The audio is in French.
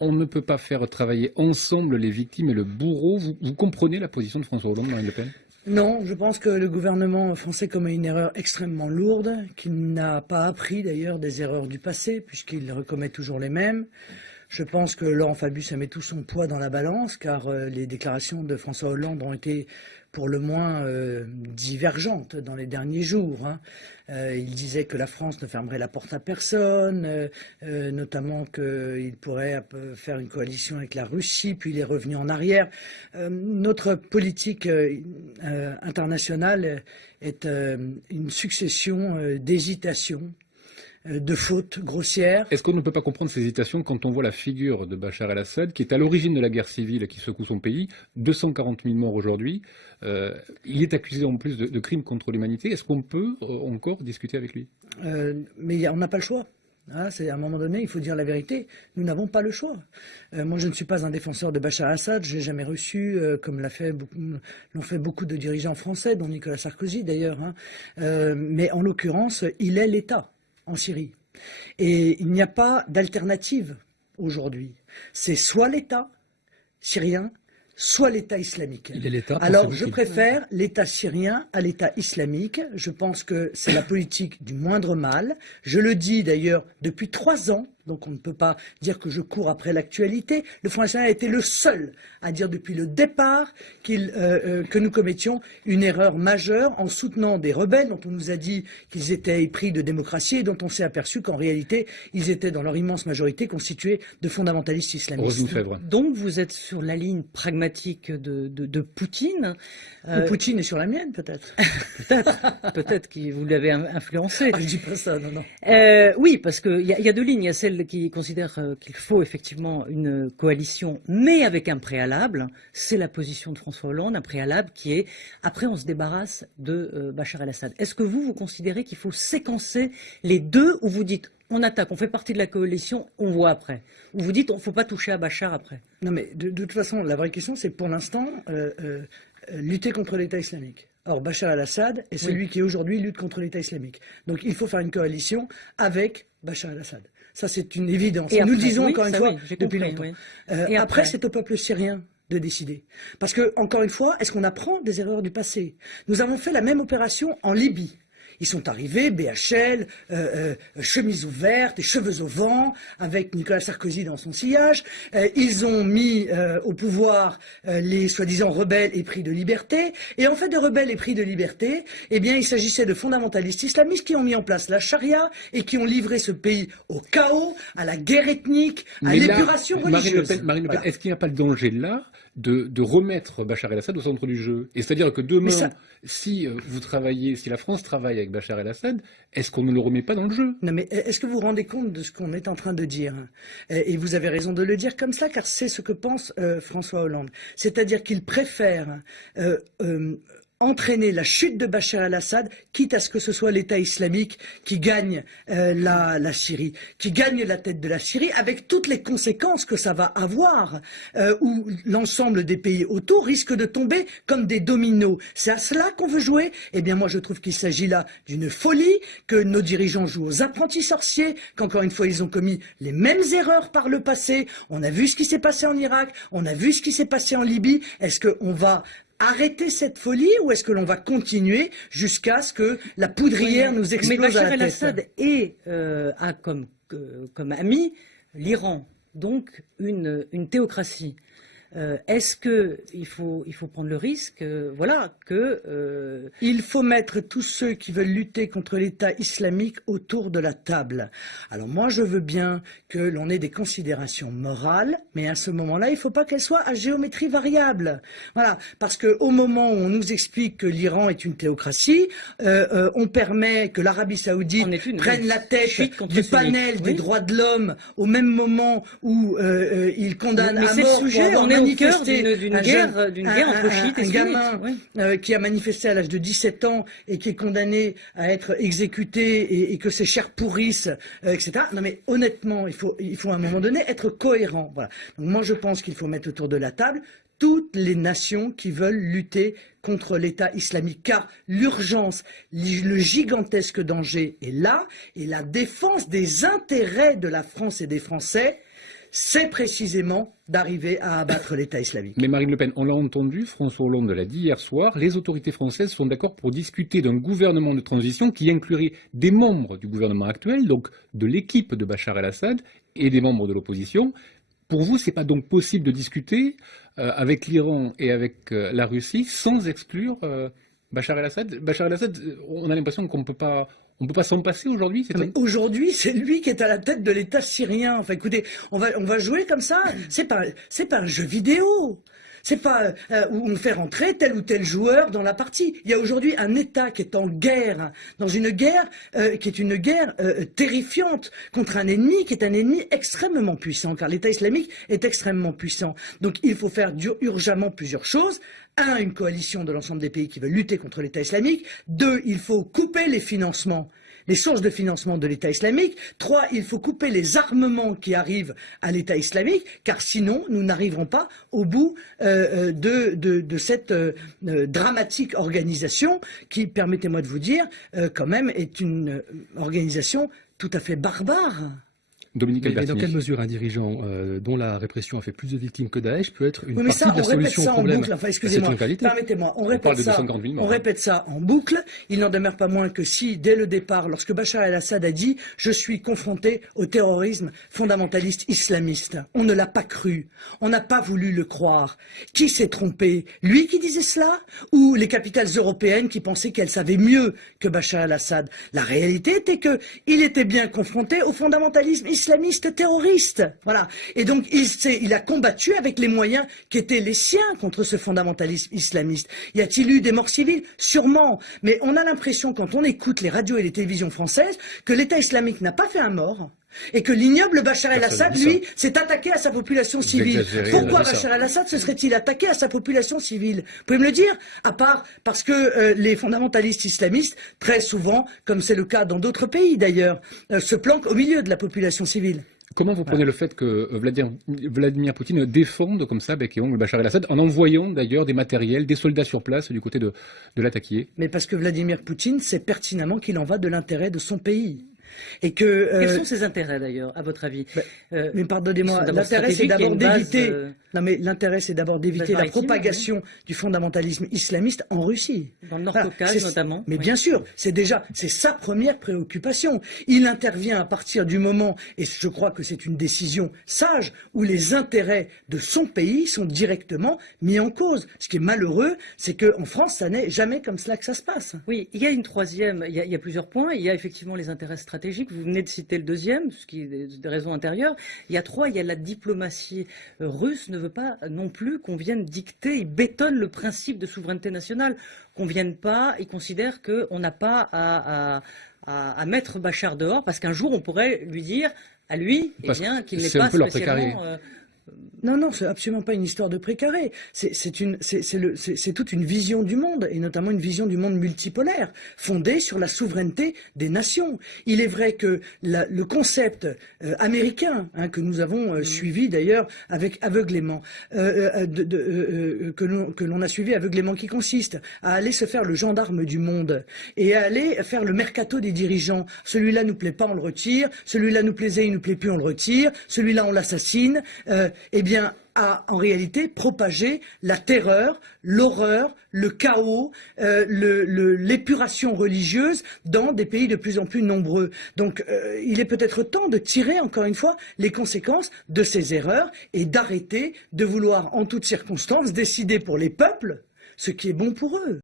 on ne peut pas faire travailler ensemble les victimes et le bourreau. Vous comprenez la position de François Hollande, Marine Le Pen? Non, je pense que le gouvernement français commet une erreur extrêmement lourde, qu'il n'a pas appris d'ailleurs des erreurs du passé, puisqu'il recommet toujours les mêmes. Je pense que Laurent Fabius a mis tout son poids dans la balance, car les déclarations de François Hollande ont été pour le moins divergentes dans les derniers jours. Il disait que la France ne fermerait la porte à personne, notamment qu'il pourrait faire une coalition avec la Russie, puis il est revenu en arrière. Notre politique internationale est une succession d'hésitations, de fautes grossières. Est-ce qu'on ne peut pas comprendre ces hésitations quand on voit la figure de Bachar el-Assad, qui est à l'origine de la guerre civile qui secoue son pays, 240 000 morts aujourd'hui, il est accusé en plus de crimes contre l'humanité. Est-ce qu'on peut encore discuter avec lui? Mais on n'a pas le choix. C'est à un moment donné, il faut dire la vérité. Nous n'avons pas le choix. Moi, je ne suis pas un défenseur de Bachar el-Assad. Je n'ai jamais reçu, comme l'ont fait beaucoup de dirigeants français, dont Nicolas Sarkozy d'ailleurs. Mais en l'occurrence, il est l'État en Syrie. Et il n'y a pas d'alternative aujourd'hui. C'est soit l'État syrien, soit l'État islamique. Il est l'État. Alors, je préfère l'État syrien à l'État islamique. Je pense que c'est la politique du moindre mal. Je le dis d'ailleurs depuis 3 ans. Donc on ne peut pas dire que je cours après l'actualité. Le Front National a été le seul à dire depuis le départ que nous commettions une erreur majeure en soutenant des rebelles dont on nous a dit qu'ils étaient épris de démocratie et dont on s'est aperçu qu'en réalité, ils étaient dans leur immense majorité constitués de fondamentalistes islamistes. Donc vous êtes sur la ligne pragmatique de Poutine. Poutine est sur la mienne, peut-être. Peut-être que vous l'avez influencé. Je dis pas ça, non. Oui, parce qu'il y a 2 lignes. Il y a celle qui considère qu'il faut effectivement une coalition, mais avec un préalable. C'est la position de François Hollande, un préalable qui est après on se débarrasse de Bachar el-Assad. Est-ce que vous considérez qu'il faut séquencer les deux, ou vous dites on attaque, on fait partie de la coalition, on voit après, ou vous dites on ne faut pas toucher à Bachar après? Non, mais de toute façon, la vraie question, c'est pour l'instant lutter contre l'État islamique. Or, Bachar el-Assad est celui qui aujourd'hui lutte contre l'État islamique. Donc il faut faire une coalition avec Bachar el-Assad. Ça, c'est une évidence. Et nous le disons encore une fois depuis longtemps. Et après, c'est au peuple syrien de décider. Parce que, encore une fois, est-ce qu'on apprend des erreurs du passé? Nous avons fait la même opération en Libye. Ils sont arrivés, BHL, chemise ouverte et cheveux au vent, avec Nicolas Sarkozy dans son sillage. Ils ont mis au pouvoir les soi-disant rebelles épris de liberté. Et en fait, de rebelles épris de liberté, eh bien, il s'agissait de fondamentalistes islamistes qui ont mis en place la charia et qui ont livré ce pays au chaos, à la guerre ethnique, à l'épuration religieuse. Marine Le Pen, est-ce qu'il n'y a pas le danger là de remettre Bachar el-Assad au centre du jeu? Et c'est-à-dire que demain, si la France travaille avec Bachar el-Assad, est-ce qu'on ne le remet pas dans le jeu? Non, mais est-ce que vous vous rendez compte de ce qu'on est en train de dire? Et vous avez raison de le dire comme cela, car c'est ce que pense François Hollande. C'est-à-dire qu'il préfère entraîner la chute de Bachar el-Assad, quitte à ce que ce soit l'État islamique qui gagne la Syrie, qui gagne la tête de la Syrie, avec toutes les conséquences que ça va avoir, où l'ensemble des pays autour risquent de tomber comme des dominos. C'est à cela qu'on veut jouer? Eh bien moi je trouve qu'il s'agit là d'une folie, que nos dirigeants jouent aux apprentis sorciers, qu'encore une fois ils ont commis les mêmes erreurs par le passé. On a vu ce qui s'est passé en Irak, on a vu ce qui s'est passé en Libye. Est-ce qu'on va arrêter cette folie, ou est-ce que l'on va continuer jusqu'à ce que la poudrière nous explose à la tête? Bachar el-Assad a comme ami l'Iran, donc une théocratie. Est-ce qu'il faut prendre le risque, Il faut mettre tous ceux qui veulent lutter contre l'État islamique autour de la table. Alors moi, je veux bien que l'on ait des considérations morales, mais à ce moment-là, il ne faut pas qu'elles soient à géométrie variable. Voilà, parce qu'au moment où on nous explique que l'Iran est une théocratie, on permet que l'Arabie Saoudite prenne la tête du panel des droits de l'homme au même moment où il condamne à mort pour avoir manifesté d'une guerre entre chiites et sunnites. Un gamin qui a manifesté à l'âge de 17 ans et qui est condamné à être exécuté et que ses chairs pourrissent, etc. Non mais honnêtement, il faut à un moment donné être cohérent. Voilà. Donc moi je pense qu'il faut mettre autour de la table toutes les nations qui veulent lutter contre l'État islamique, car l'urgence, le gigantesque danger est là, et la défense des intérêts de la France et des Français, c'est précisément d'arriver à abattre l'État islamique. Mais Marine Le Pen, on l'a entendu, François Hollande l'a dit hier soir, les autorités françaises sont d'accord pour discuter d'un gouvernement de transition qui inclurait des membres du gouvernement actuel, donc de l'équipe de Bachar el-Assad, et des membres de l'opposition. Pour vous, c'est pas donc possible de discuter avec l'Iran et avec la Russie sans exclure Bachar el-Assad? Bachar el-Assad, on a l'impression qu'on peut pas s'en passer aujourd'hui. Aujourd'hui, c'est lui qui est à la tête de l'État syrien. Enfin, écoutez, on va jouer comme ça. C'est pas un jeu vidéo. C'est pas où on fait rentrer tel ou tel joueur dans la partie. Il y a aujourd'hui un État qui est en guerre, dans une guerre qui est une guerre terrifiante contre un ennemi qui est un ennemi extrêmement puissant, car l'État islamique est extrêmement puissant. Donc il faut faire urgemment plusieurs choses. Un, une coalition de l'ensemble des pays qui veulent lutter contre l'État islamique. Deux, il faut couper les financements, les sources de financement de l'État islamique. 3, il faut couper les armements qui arrivent à l'État islamique, car sinon nous n'arriverons pas au bout de cette dramatique organisation qui, permettez-moi de vous dire, quand même est une organisation tout à fait barbare. Dominique Mais dans quelle mesure un dirigeant dont la répression a fait plus de victimes que Daesh peut être une oui, mais partie ça, de la solution au problème? Enfin, excusez-moi, permettez-moi, on répète ça en boucle. Il n'en demeure pas moins que si, dès le départ, lorsque Bachar el-Assad a dit « je suis confronté au terrorisme fondamentaliste islamiste », on ne l'a pas cru, on n'a pas voulu le croire. Qui s'est trompé? Lui qui disait cela? Ou les capitales européennes qui pensaient qu'elles savaient mieux que Bachar el-Assad? La réalité était qu'il était bien confronté au fondamentalisme islamiste terroriste. Voilà. Et donc, il a combattu avec les moyens qui étaient les siens contre ce fondamentalisme islamiste. Y a-t-il eu des morts civiles? Sûrement. Mais on a l'impression, quand on écoute les radios et les télévisions françaises, que l'État islamique n'a pas fait un mort. Et que l'ignoble Bachar el-Assad, lui, s'est attaqué à sa population civile. Pourquoi Bachar el-Assad se serait-il attaqué à sa population civile? Vous pouvez me le dire? À part parce que les fondamentalistes islamistes, très souvent, comme c'est le cas dans d'autres pays d'ailleurs, se planquent au milieu de la population civile. Comment vous prenez le fait que Vladimir Poutine défende comme ça bec et ongle Bachar el-Assad en envoyant d'ailleurs des matériels, des soldats sur place du côté de l'attaqué? Mais parce que Vladimir Poutine sait pertinemment qu'il en va de l'intérêt de son pays. Et que, quels sont ses intérêts d'ailleurs, à votre avis? Mais pardonnez-moi, l'intérêt c'est d'abord d'éviter. Non mais l'intérêt c'est d'abord d'éviter la propagation du fondamentalisme islamiste en Russie. Dans le Nord-Caucase notamment. Mais bien sûr, c'est sa première préoccupation. Il intervient à partir du moment, et je crois que c'est une décision sage, où les intérêts de son pays sont directement mis en cause. Ce qui est malheureux, c'est qu'en France, ça n'est jamais comme cela que ça se passe. Oui, il y a une troisième, il y a plusieurs points. Il y a effectivement les intérêts stratégiques. Vous venez de citer le deuxième, ce qui est des raisons intérieures. Il y a 3, il y a la diplomatie russe ne veut pas non plus qu'on vienne dicter, il bétonne le principe de souveraineté nationale, qu'on vienne pas, il considère qu'on n'a pas à mettre Bachar dehors, parce qu'un jour on pourrait lui dire à lui qu'il n'est pas spécialement... Non, c'est absolument pas une histoire de précaré. C'est toute une vision du monde, et notamment une vision du monde multipolaire, fondée sur la souveraineté des nations. Il est vrai que le concept américain, que nous avons suivi d'ailleurs avec aveuglément, que l'on a suivi aveuglément, qui consiste à aller se faire le gendarme du monde et à aller faire le mercato des dirigeants. Celui-là nous plaît pas, on le retire. Celui-là nous plaisait, il nous plaît plus, on le retire. Celui-là, on l'assassine. Eh bien, a en réalité propagé la terreur, l'horreur, le chaos, l'épuration religieuse dans des pays de plus en plus nombreux. Donc il est peut-être temps de tirer encore une fois les conséquences de ces erreurs et d'arrêter de vouloir en toutes circonstances décider pour les peuples ce qui est bon pour eux.